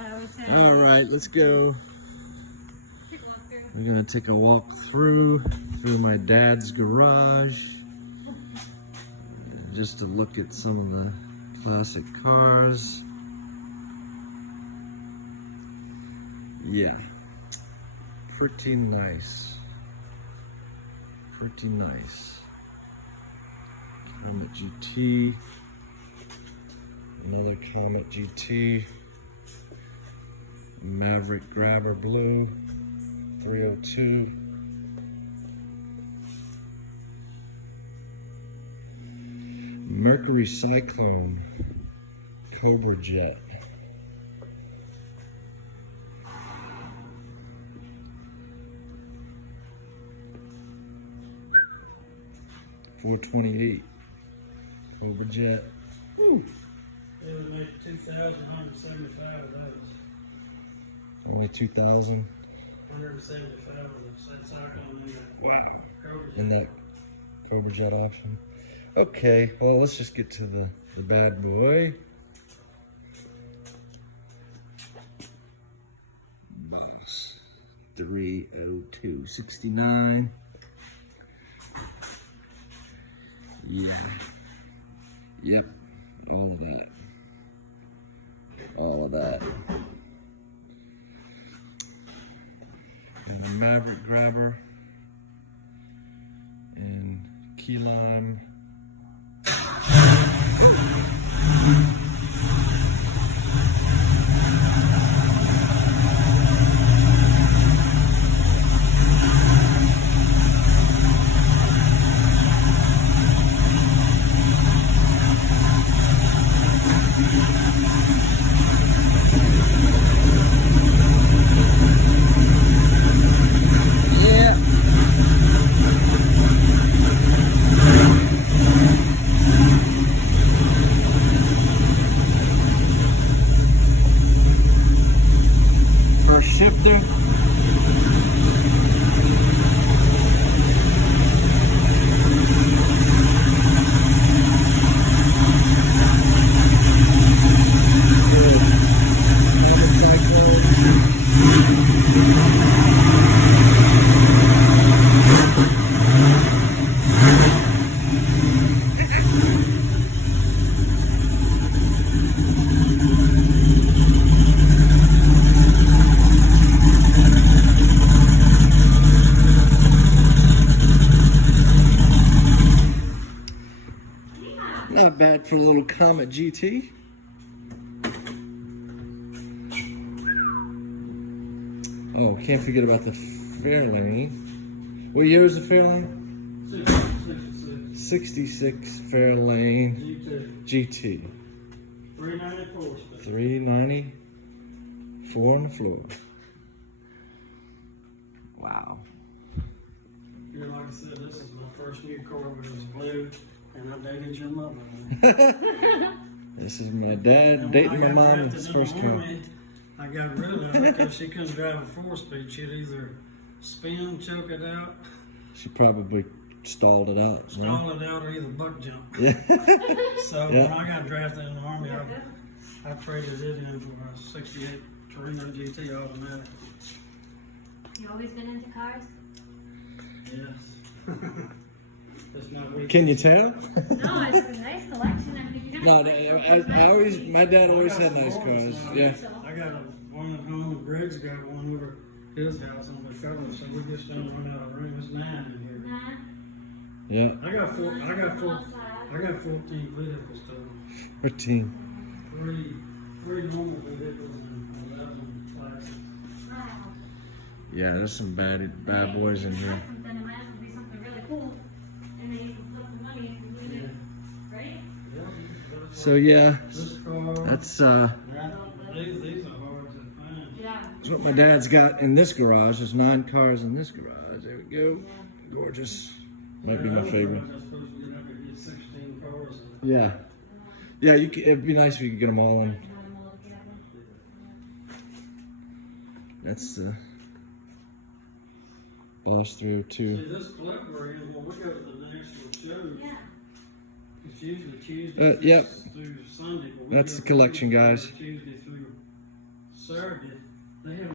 All right, let's go. We're gonna take a walk through my dad's garage, just to look at some of the classic cars. Yeah, pretty nice. Pretty nice. Comet GT. Another Comet GT. Maverick Grabber Blue. 302. Mercury Cyclone. Cobra Jet. $428. Cobra Jet. Woo. They would make 2,175 of those. Only 2,000. 175 of the Cyclone in that. Wow. Cobra In that Cobra Jet option. Okay, well, let's just get to the bad boy. Boss 30269. Yeah. Yep. All of that. All of that. And the Maverick Grabber. And Key Lime. Shifter. Not bad for a little Comet GT. Oh, can't forget about the Fairlane. What year is the Fairlane? 66 Fairlane GT. 394. 394 on the floor. Wow. Yeah, like I said, this is my first new car, but it was blue. And I dated your mother. This is my dad dating my mom. His first car. I got rid of it because she couldn't drive a 4-speed. She'd either spin, choke it out. She probably stalled it out. Stall it out or either buck jump. Yeah. So when I got drafted in the Army, I traded it in for a 68 Torino GT automatic. You always been into cars? Yes. That's not weak. Can you tell? No, it's a nice collection. I think you're No, gonna I always, my dad always had nice cars. Yeah. I got one at home. Greg's got one over his house on the cover, so we just don't run out of room. It's 9 in here. Nah. Yeah. I got 14 vehicles total. 13. Three normal vehicles and 11 classics. Wow. Yeah, there's some bad boys in here. Then it might have to be something really cool. And then you can flip the money and leave it. Right? So yeah, This car, that's these are hard to find. Yeah. that's what my dad's got in this garage. There's 9 cars in this garage. There we go. Gorgeous. Might be my favorite. I'm supposed to get up and get 16 cars. Yeah. Yeah, it'd be nice if you could get them all in. That's the Boss 302. See, this collector is when we go to the national shows. Yeah. It's usually Tuesday Yep. through Sunday. But we That's go the collection, guys. Tuesday through surrogate. They have